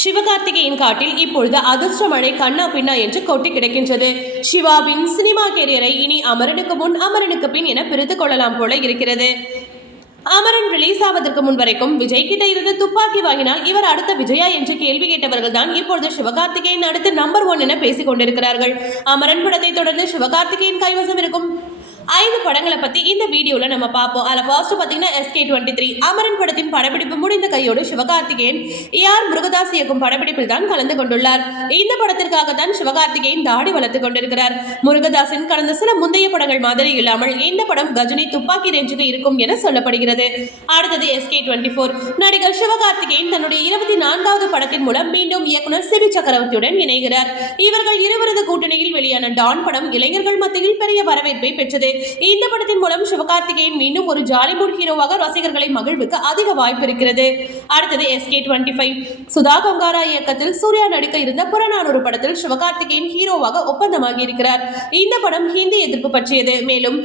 சிவகார்த்திகேயன் காட்டில் இப்பொழுது அதிர்ஷ்ட மழை கண்ணா பின்னா என்று கொட்டி கிடக்கின்றது. சிவாவின் சினிமா கேரியரை இனி அமரனுக்கு முன் அமரனுக்கு பின் என பிரித்துக் கொள்ளலாம் போல இருக்கிறது. அமரன் ரிலீஸ் ஆவதற்கு முன் வரைக்கும் விஜய் கிட்ட இருந்து துப்பாக்கி வாங்கினால் இவர் அடுத்த விஜயா என்று கேள்வி கேட்டவர்கள் தான் இப்பொழுது சிவகார்த்திகேயன் அடுத்து நம்பர் 1 என பேசிக் கொண்டிருக்கிறார்கள். அமரன் படத்தை தொடர்ந்து சிவகார்த்திகேயன் கைவசம் இருக்கும் 5 படங்களை பத்தி இந்த வீடியோல நம்ம பார்ப்போம். அதில் ஃபர்ஸ்ட் பாத்தீங்கன்னா SK23 அமரன் படத்தின் படப்பிடிப்பு முடிந்த கையோடு சிவகார்த்திகேயன் AR முருகதாஸ் இயக்கும் படப்பிடிப்பில் தான் கலந்து கொண்டுள்ளார். இந்த படத்திற்காக தான் சிவகார்த்திகேயன் தாடி வளர்த்துக் கொண்டிருக்கிறார். முருகதாஸின் கடந்த சில முந்தைய படங்கள் மாதிரி இல்லாமல் இந்த படம் கஜினி துப்பாக்கி ரேஞ்சுக்கு இருக்கும் என சொல்லப்படுகிறது. அடுத்தது SK24 நடிகர் சிவகார்த்திகேயன் தன்னுடைய 24வது படத்தின் மூலம் மீண்டும் இயக்குனர் சிவி சக்கரவர்த்தியுடன் இணைகிறார். இவர்கள் இருவரது கூட்டணியில் வெளியான டான் படம் இளைஞர்கள் மத்தியில் பெரிய வரவேற்பை பெற்றது. இந்த படத்தின் மூலம் சிவகார்த்திகேயன் மீண்டும் ஒரு ஜாலிமூட் ஹீரோவாக ரசிகர்களை மகிழ்வுக்கு அதிக வாய்ப்பு இருக்கிறது. அடுத்தது SK25 சுதா கங்காரா இயக்கத்தில் சூர்யா நடிக்க இருந்த புறநானூறு படத்தில் சிவகார்த்திகேயன் ஹீரோவாக ஒப்பந்தமாகி இருக்கிறார். இந்த படம் ஹிந்தி எதிர்ப்பு பற்றியது. மேலும்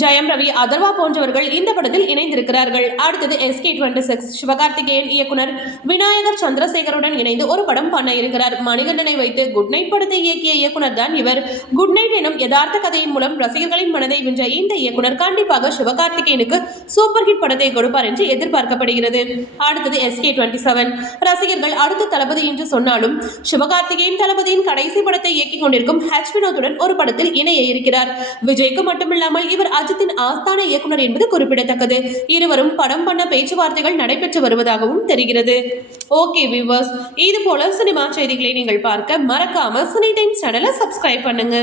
ஜெயம் ரவி, அதர்வா போன்றவர்கள் இந்த படத்தில் இணைந்திருக்கிறார்கள். அடுத்தது SK26 சிவகார்த்திகேயன் இயக்குனர் விநாயகர் சந்திரசேகருடன் இணைந்து ஒரு படம் பண்ண இருக்கிறார். மணிகண்டனை வைத்து குட் நைட் படத்தை இயக்கிய இயக்குனர் தான் இவர். குட் நைட் எனும் யதார்த்த கதையின் மூலம் ரசிகர்களின் மனதை வென்ற இந்த இயக்குனர் கண்டிப்பாக சிவகார்த்திகேயனுக்கு சூப்பர் ஹிட் படத்தை கொடுப்பார் என்று எதிர்பார்க்கப்படுகிறது. அடுத்தது SK27 ரசிகர்கள் அடுத்த தளபதி என்று சொன்னாலும் சிவகார்த்திகேயன் தளபதியின் கடைசி படத்தை இயக்கிக் கொண்டிருக்கும் H வினோத்துடன் ஒரு படத்தில் இணைய இருக்கிறார். விஜய்க்கு மட்டுமில்லாமல் இவர் அஜித்தின் ஆஸ்தான இயக்குனர் என்பது குறிப்பிடத்தக்கது. இருவரும் படம் பண்ண பேச்சுவார்த்தைகள் நடைபெற்று வருவதாகவும் தெரிகிறது. ஓகே வியூவர்ஸ், இது போல சினிமா செய்திகளை நீங்கள் பார்க்க மறக்காம சினி டைம்ஸ் சேனலை சப்ஸ்கிரைப் பண்ணுங்க.